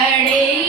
படை